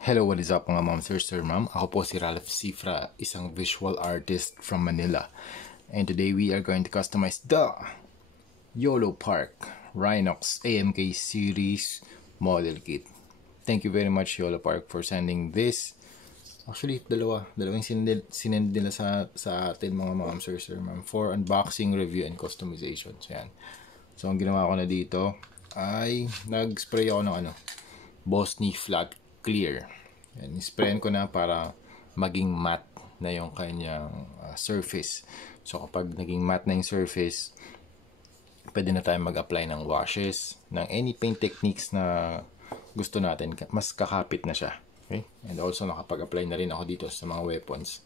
Hello, what is up mga ma'am, sir, ma'am? Ako po si Ralph Cifra, isang visual artist from Manila. And today we are going to customize the YOLO Park Rhinox AMK Series Model Kit. Thank you very much YOLO Park for sending this. Actually, dalawang sinend nila sa atin mga ma'am, sir, ma'am, for unboxing, review, and customization. So yan. So ang ginawa ko na dito ay nag-spray ako ng Bosny Flat Clear. Yan, sprayan ko na para maging matte na yung kanyang surface. So kapag naging matte na yung surface, pwede na tayo mag-apply ng washes, ng any paint techniques na gusto natin. Mas kakapit na siya. Okay? And also nakapag-apply na rin ako dito sa mga weapons.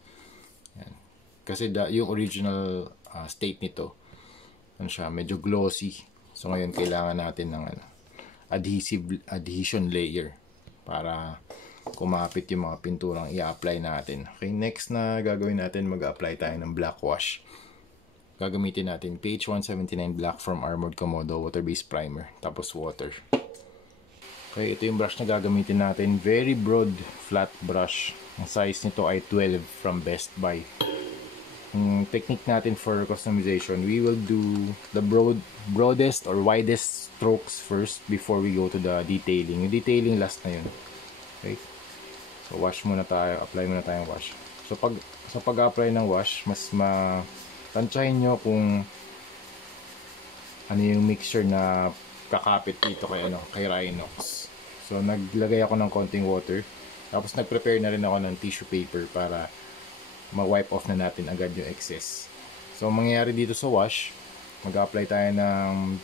Yan. Kasi yung original state nito, siya, medyo glossy. So ngayon kailangan natin ng adhesion layer para kumapit yung mga pinturang i-apply natin. Okay, next na gagawin natin, mag-apply tayo ng black wash. Gagamitin natin pH 179 black from Armored Komodo water-based primer, tapos water. Okay, ito yung brush na gagamitin natin. Very broad flat brush. Ang size nito ay 12 from Best Buy. Yung technique natin for customization, we will do the broadest or widest strokes first before we go to the detailing. Yung detailing last na yun. Okay? So wash muna tayo, apply muna tayong wash. So sa pag-apply ng wash, mas matansyahin nyo kung ano yung mixture na kakapit dito kay Rhinox. So naglagay ako ng konting water. Tapos nag-prepare na rin ako ng tissue paper para ma-wipe off na natin agad yung excess. So mangyayari dito sa wash, mag-apply tayo ng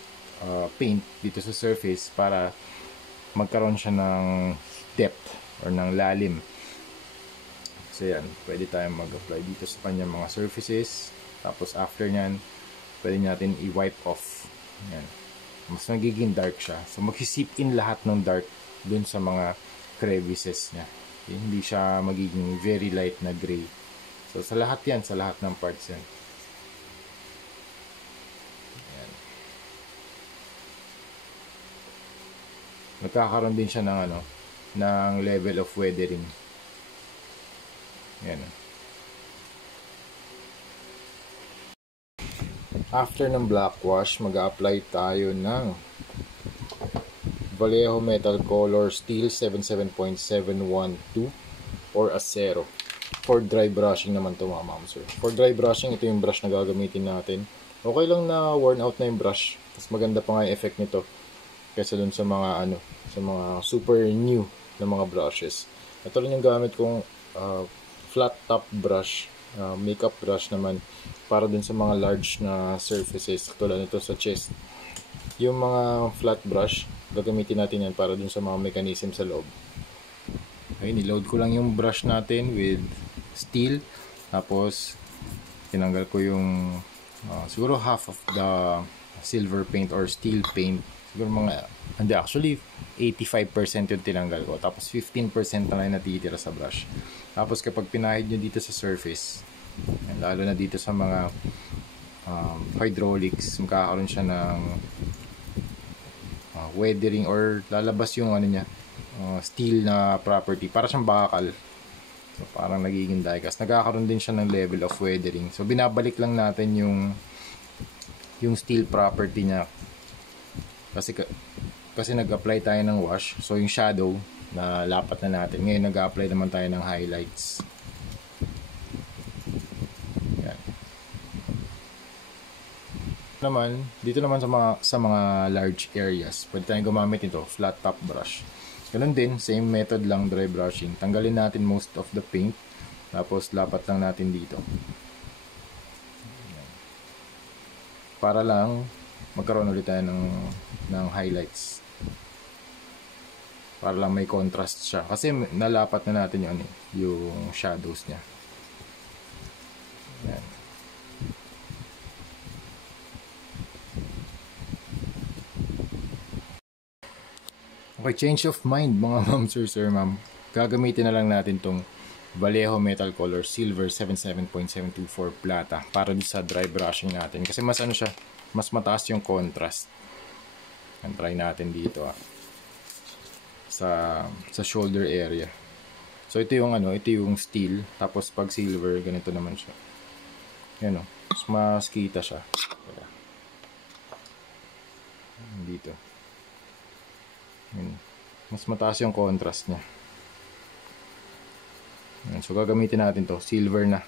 paint dito sa surface para magkaroon siya ng depth or ng lalim. So yan, pwede tayong mag-apply dito sa kanyang mga surfaces. Tapos after nyan, pwede natin i-wipe off. Yan. Mas magiging dark siya. So mag-sip in lahat ng dark dun sa mga crevices niya. Okay? Hindi siya magiging very light na gray. So sa lahat yan, sa lahat ng parts yan. Yan. Nagkakaroon din siya ng ng level of weathering. Yan. After ng black wash, mag-a-apply tayo ng Vallejo Metal Color Steel 77.712 or Acero. For dry brushing naman to mga ma'am sir. For dry brushing, ito yung brush na gagamitin natin. Okay lang na worn out na yung brush. Mas maganda pa nga yung effect nito kaysa dun sa mga sa mga super new na mga brushes. Ito rin yung gamit kong flat top brush, makeup brush naman para dun sa mga large na surfaces tulad nito sa chest. Yung mga flat brush, gagamitin natin yan para dun sa mga mechanism sa loob. Okay, niload ko lang yung brush natin with steel, tapos tinanggal ko yung siguro half of the silver paint or steel paint, siguro actually 85% yung tinanggal ko, tapos 15% na lang natitira sa brush. Tapos kapag pinahid nyo dito sa surface, lalo na dito sa mga hydraulics, magkakaroon siya ng weathering or lalabas yung steel na property, para siyang bakal. So, parang nagiging die-cast. Nagkakaroon din siya ng level of weathering. So, binabalik lang natin yung steel property niya. Kasi nag-apply tayo ng wash. So, yung shadow na lapat na natin. Ngayon, nag-apply naman tayo ng highlights. Yan. Dito naman sa mga large areas, pwede tayong gumamit nito, flat top brush. Ganun din, same method lang, dry brushing. Tanggalin natin most of the paint, tapos lapat lang natin dito. Para lang magkaroon ulit tayo ng highlights. Para lang may contrast siya. Kasi nalapat na natin yung shadows niya. Yan. Okay, change of mind mga ma'am, sir, ma'am. Gagamitin na lang natin tong Vallejo Metal Color Silver 77.724 Plata para sa dry brushing natin. Kasi mas siya, mas mataas yung contrast. Try natin dito sa shoulder area. So ito yung ano, ito yung steel, tapos pag silver ganito naman siya. Yan o, mas kita siya. Dito. Yan. Mas mataas yung contrast niya. Yan. So gagamitin natin to, silver na.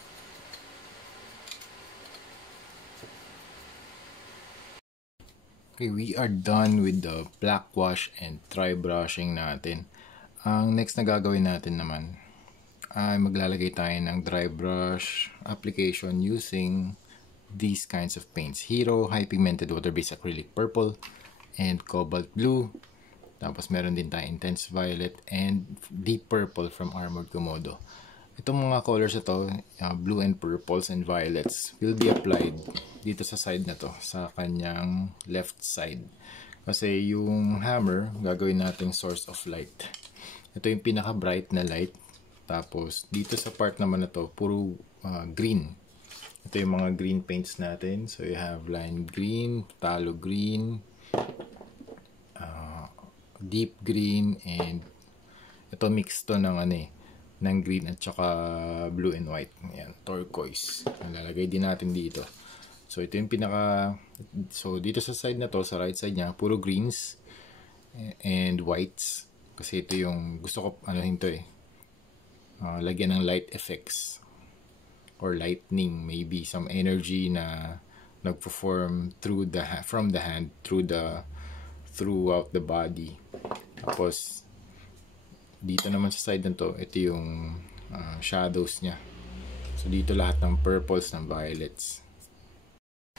Okay, we are done with the black wash and dry brushing natin. Ang next na gagawin natin naman ay maglalagay tayo ng dry brush application using these kinds of paints. Hero High Pigmented Water-Based Acrylic Purple and Cobalt Blue. Tapos meron din tayo Intense Violet and Deep Purple from Armored Komodo. Itong mga colors ito, blue and purples and violets, will be applied dito sa side na to, sa kanyang left side. Kasi yung hammer, gagawin natin source of light. Ito yung pinaka-bright na light. Tapos dito sa part naman na to, puro green. Ito yung mga green paints natin. So you have lime green, phthalo green, deep green, and ito mix to ng ano ng green at saka blue and white. Ayan, turquoise. Lalagay din natin dito. So ito yung pinaka, so dito sa side na to, sa right side niya, puro greens and whites. Kasi ito yung gusto ko anuhin to lagyan ng light effects or lightning, maybe some energy na nagpo-form through the from the hand throughout the body. Tapos dito naman sa side na to, ito yung shadows niya. So dito lahat ng purples ng violets.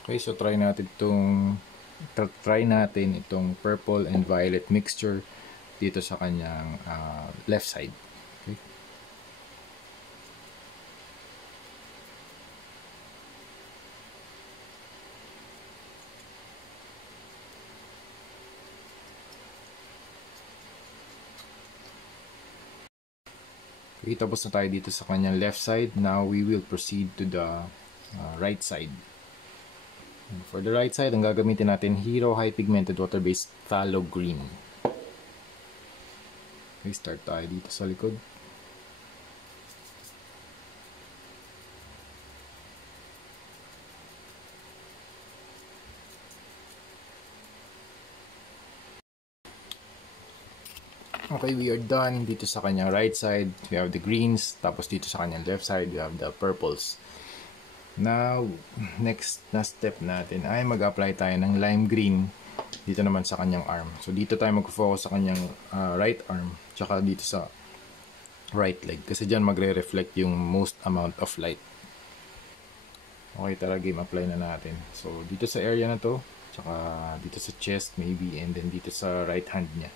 Okay, so try natin itong purple and violet mixture dito sa kanyang left side. Okay. Okay, tapos na tayo dito sa kanyang left side. Now we will proceed to the right side. And for the right side, ang gagamitin natin, Hero High Pigmented Water-Based Phthalo Green. Okay, start tayo dito sa likod. Okay, we are done dito sa kanyang right side. We have the greens. Tapos dito sa kanyang left side, we have the purples. Now, next na step natin ay mag-apply tayo ng lime green dito naman sa kanyang arm. So dito tayo mag-focus sa kanyang right arm, tsaka dito sa right leg. Kasi dyan magre-reflect yung most amount of light. Okay, tara game, apply na natin. So dito sa area na to, tsaka dito sa chest maybe, and then dito sa right hand niya.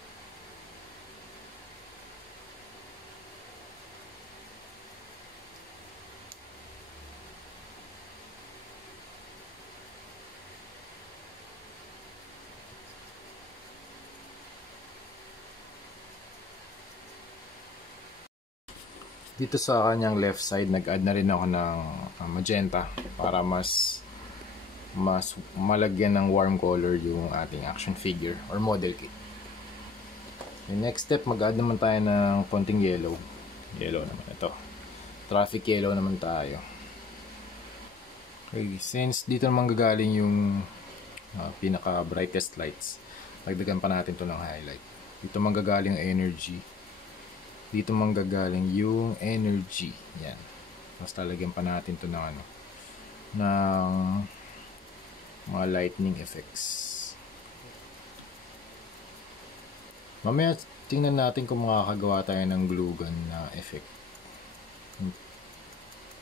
Dito sa kanyang left side, nag-add na rin ako ng magenta para mas malagyan ng warm color yung ating action figure or model kit. Yung next step, mag-add naman tayo ng konting yellow. Yellow naman ito. Traffic yellow naman tayo. Okay, since dito naman gagaling yung pinaka brightest lights, dagdagan pa natin to ng highlight. Dito manggagaling ang energy. Dito manggagaling yung energy. Yan. Tapos talagyan pa natin to ng ng mga lightning effects. Mamaya tingnan natin kung makakagawa tayo ng glue gun na effect.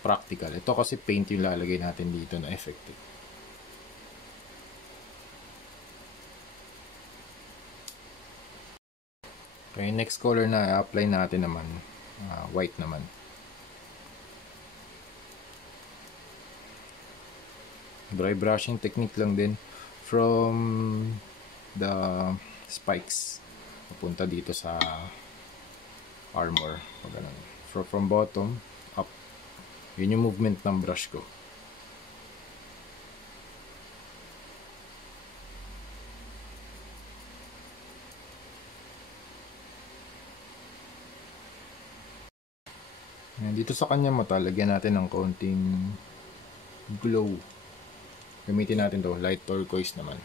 Practical. Ito kasi paint yung lalagay natin dito na effective. Okay, next color na apply natin naman, white naman. Dry brushing technique lang din from the spikes papunta dito sa armor. From bottom up. Yun yung movement ng brush ko. Ayan, dito sa kanya mata, lagyan natin ng konting glow. Gamitin natin to, light turquoise naman.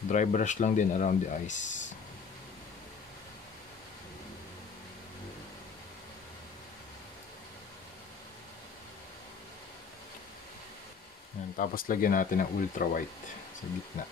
Dry brush lang din around the eyes. Ayan, tapos lagyan natin ng ultra white sa gitna.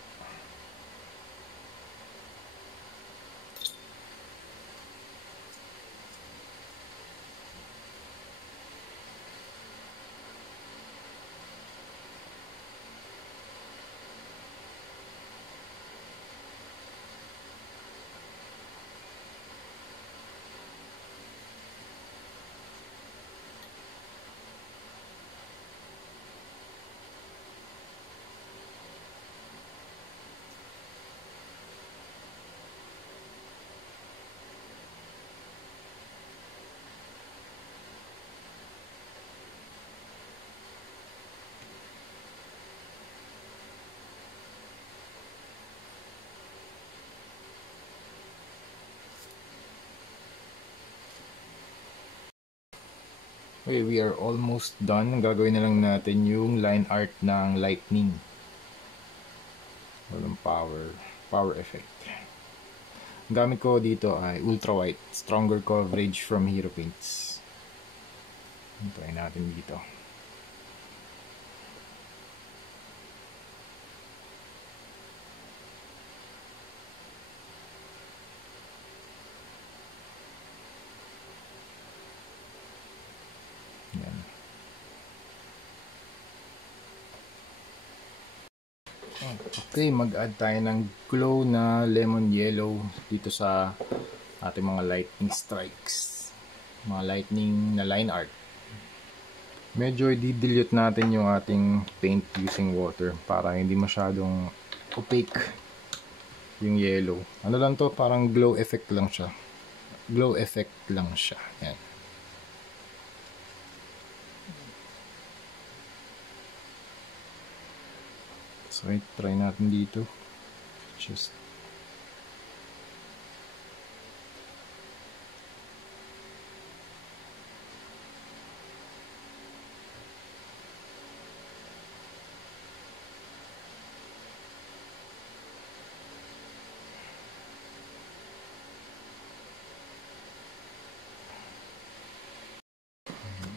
Okay, we are almost done. Ang gagawin na lang natin yung line art ng lightning. Walang power effect. Ang gamit ko dito ay ultra white, stronger coverage from Hero Paints. Try natin dito. Yan. Okay, mag-add tayo ng glow na lemon yellow dito sa ating mga lightning strikes. Mga lightning na line art. Medyo i-dilute natin yung ating paint using water para hindi masyadong opaque yung yellow. Ano lang to, parang glow effect lang siya. Glow effect lang siya. Yan. So, try natin dito. Just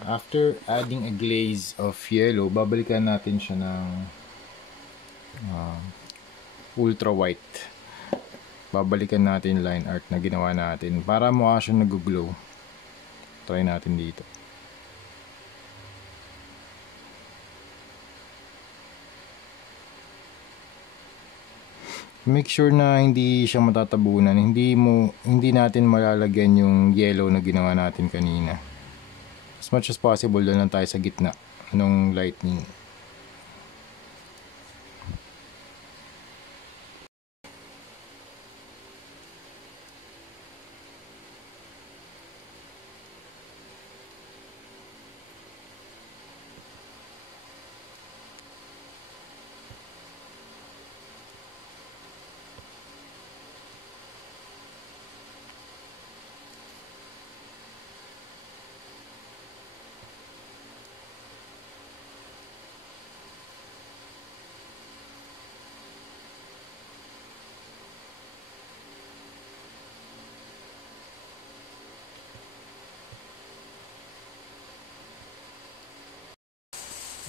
after adding a glaze of yellow, babalikan natin siya ng ultra white. Babalikan natin line art na ginawa natin para mukha siyang nag-glow. Try natin dito. Make sure na hindi siya matatabunan. Hindi natin malalagyan yung yellow na ginawa natin kanina. As much as possible, doon lang tayo sa gitna ng lightning.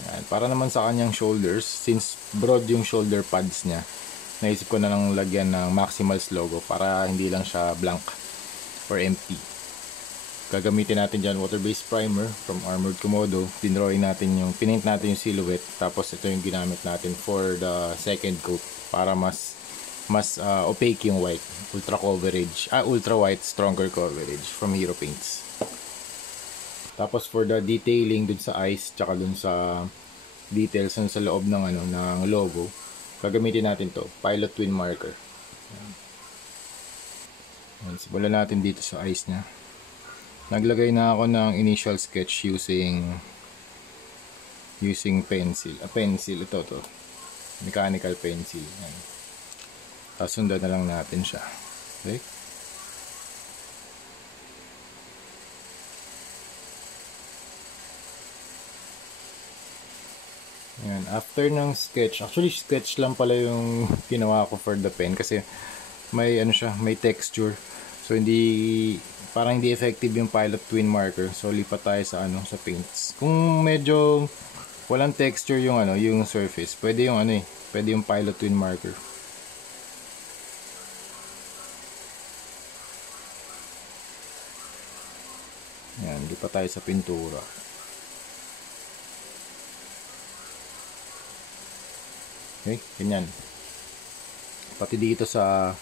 Yan, para naman sa kanyang shoulders, since broad yung shoulder pads niya, naisip ko na lang lagyan ng Maximals logo para hindi lang siya blank or empty. Gagamitin natin dyan water-based primer from Armored Komodo. Pinrain natin pinaint natin yung silhouette. Tapos ito yung ginamit natin for the second coat para mas opaque yung white. Ultra white stronger coverage from Hero Paints. Tapos for the detailing dun sa eyes tsaka dun sa details dun sa loob ng ng logo, gagamitin natin to, Pilot Twin Marker. Simulan natin dito sa eyes niya. Naglagay na ako ng initial sketch using pencil. Pencil ito to. Mechanical pencil. Yan. Tapos sundan na lang natin siya. Okay? Ayan, after ng sketch, actually sketch lang pala yung ginawa ko for the pen kasi may ano siya, may texture. So hindi parang hindi effective yung Pilot Twin marker. So lipat tayo sa ano, sa paints. Kung medyo walang texture yung ano, yung surface, pwede yung ano pwede yung Pilot Twin marker. Ayan, lipat tayo sa pintura. Okay, ganyan. Pati dito sa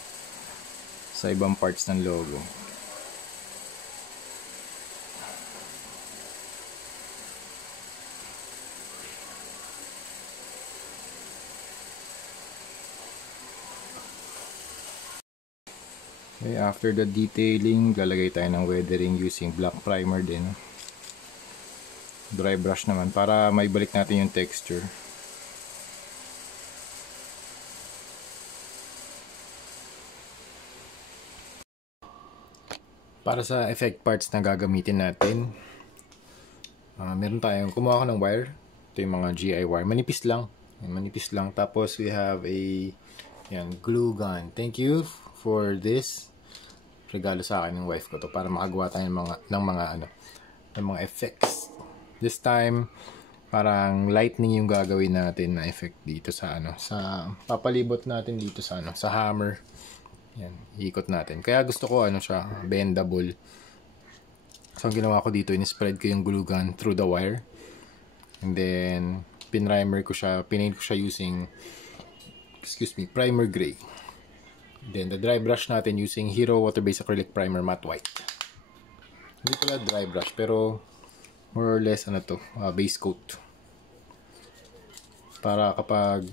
ibang parts ng logo. Okay, after the detailing, lalagay tayo ng weathering using black primer din. Dry brush naman para maibalik natin yung texture. Para sa effect parts na gagamitin natin, meron tayong kumuha ko ng wire. Ito yung mga GI wire. Manipis lang. Manipis lang. Tapos we have a glue gun. Thank you for this. Regalo sa akin ng wife ko to para makagawa tayo ng mga effects. This time, parang lightning yung gagawin natin na effect dito sa papalibot natin dito sa sa hammer. Yan, ikot natin. Kaya gusto ko siya, bendable. So ang ginawa ko dito, in-spread ko yung glue gun through the wire. And then pinprimer ko siya, pinaint ko siya using primer gray. Then the dry brush natin using Hero Water-Based Acrylic Primer Matte White. Hindi pala dry brush pero more or less base coat. Para kapag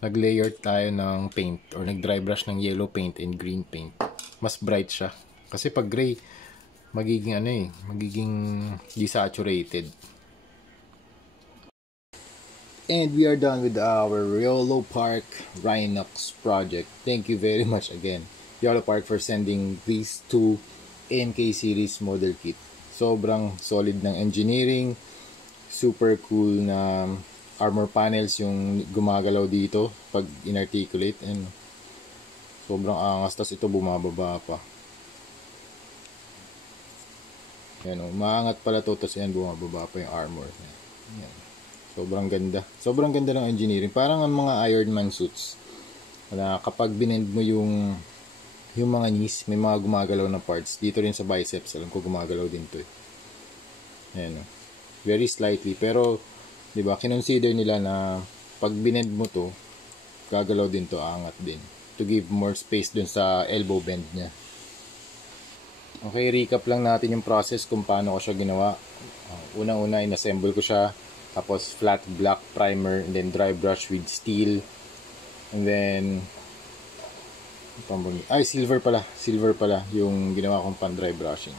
nag-layer tayo ng paint or nag-dry brush ng yellow paint and green paint, mas bright siya. Kasi pag gray, magiging magiging desaturated. And we are done with our Riolo Park Rhinox project. Thank you very much again, Riolo Park, for sending these two MK series model kit. Sobrang solid ng engineering, super cool na armor panels yung gumagalaw dito pag inarticulate, and sobrang angas. Tas ito bumababa pa. Yan maangat pala to, tas yan bumababa pa yung armor. Yan. Sobrang ganda. Sobrang ganda ng engineering. Parang ang mga Iron Man suits. Na kapag binend mo yung mga knees, may mga gumagalaw na parts. Dito rin sa biceps, alam ko gumagalaw din to. Ayan. Very slightly, pero 'di ba, kinonsider nila na pag binend mo to, gagalaw din to, aangat din. To give more space dun sa elbow bend niya. Okay, recap lang natin yung process kung paano ko siya ginawa. Unang-una, inassemble ko siya. Tapos flat black primer, and then dry brush with steel. And then silver pala yung ginawa kong pan dry brushing.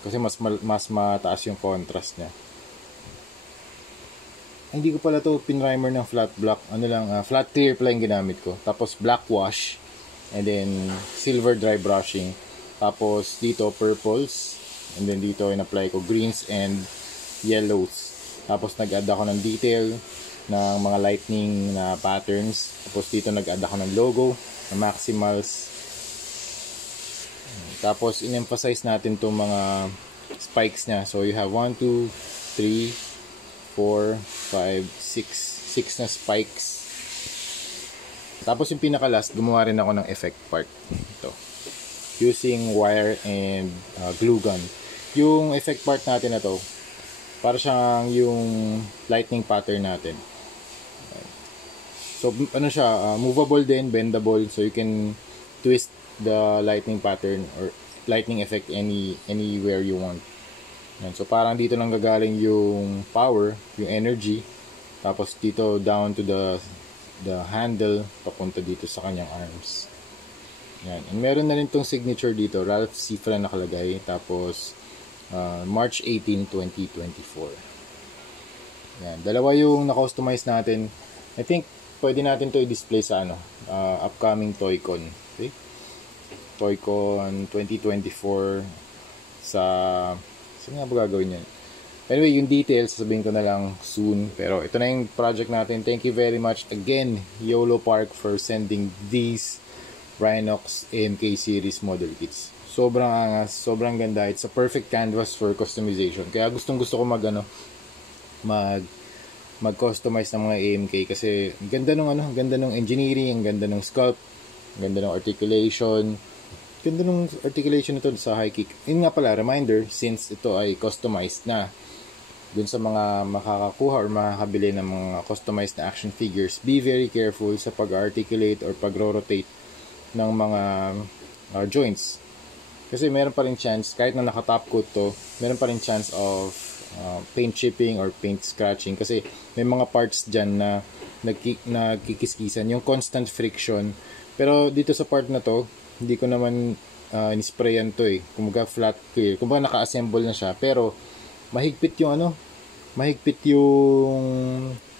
Kasi mas mataas yung contrast niya. Hindi ko pala to pinprimer ng flat black, flat clear pala yung ginamit ko. Tapos black wash, and then silver dry brushing. Tapos dito purples, and then dito in-apply ko greens and yellows. Tapos nag-add ako ng detail ng mga lightning na patterns. Tapos dito nag-add ako ng logo na Maximals. Tapos in-emphasize natin itong mga spikes niya. So you have 1, 2, 3, 4, 5, 6 na spikes. Tapos yung pinaka last, gumawa rin ako ng effect part. Ito. Using wire and glue gun. Yung effect part natin na to, para siyang yung lightning pattern natin. So siya, movable din, bendable, so you can twist the lightning pattern or lightning effect anywhere you want. So parang dito nang gagaling yung power, yung energy, tapos dito down to the handle papunta dito sa kanyang arms. Yan. And meron na rin tong signature dito, Ralph Cifra nakalagay, tapos March 18, 2024. Yan, dalawa yung na-customize natin. I think pwede natin to i-display sa upcoming ToyCon. Okay? ToyCon 2024 saan nga ba gagawin yan? Anyway, yung details, sasabihin ko na lang soon. Pero ito na yung project natin. Thank you very much again, YOLO Park, for sending these Rhinox AMK series model kits. Sobrang angas, sobrang ganda. It's a perfect canvas for customization. Kaya gustong gusto ko mag-customize ng mga AMK kasi ganda ng ganda ng engineering, ang ganda ng sculpt, ang ganda ng articulation. Ganda ng articulation nito sa high kick. Yun nga pala, reminder, since ito ay customized na, dun sa mga makakakuha or makakabili ng mga customized na action figures, be very careful sa pag-articulate or pag-rotate ng mga joints. Kasi meron pa rin chance, kahit na naka-top coat to, meron pa rin chance of paint chipping or paint scratching. Kasi may mga parts dyan na nagkikiskisan, yung constant friction. Pero dito sa part na to, hindi ko naman in-sprayan to eh. Kumbaga flat clear. Kumbaga naka-assemble na siya. Pero mahigpit yung mahigpit yung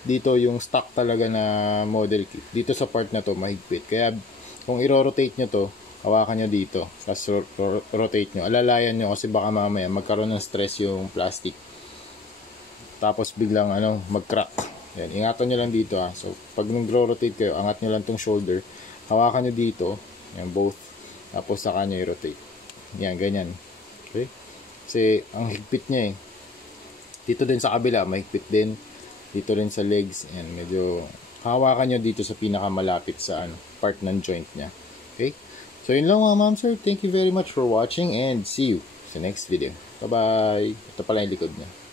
dito yung stock talaga na model kit. Dito sa part na to mahigpit. Kaya kung i-rotate nyo to, hawakan nyo dito. Tapos rotate nyo. Alalayan nyo kasi baka mamaya magkaroon ng stress yung plastic. Tapos biglang mag-crack. Yan, ingatan nyo lang dito ha. So pag nag-rotate kayo, angat nyo lang tong shoulder. Hawakan nyo dito. Yan, both. Tapos saka nyo i-rotate. Yan, ganyan. Okay? Kasi ang higpit niya eh. Dito din sa kabila, mahigpit din. Dito rin sa legs. Yan, medyo hawakan nyo dito sa pinakamalapit sa part ng joint niya. Okay? So yun lang mga ma'am sir. Thank you very much for watching and see you sa next video. Bye-bye. Ito pala yung likod niya.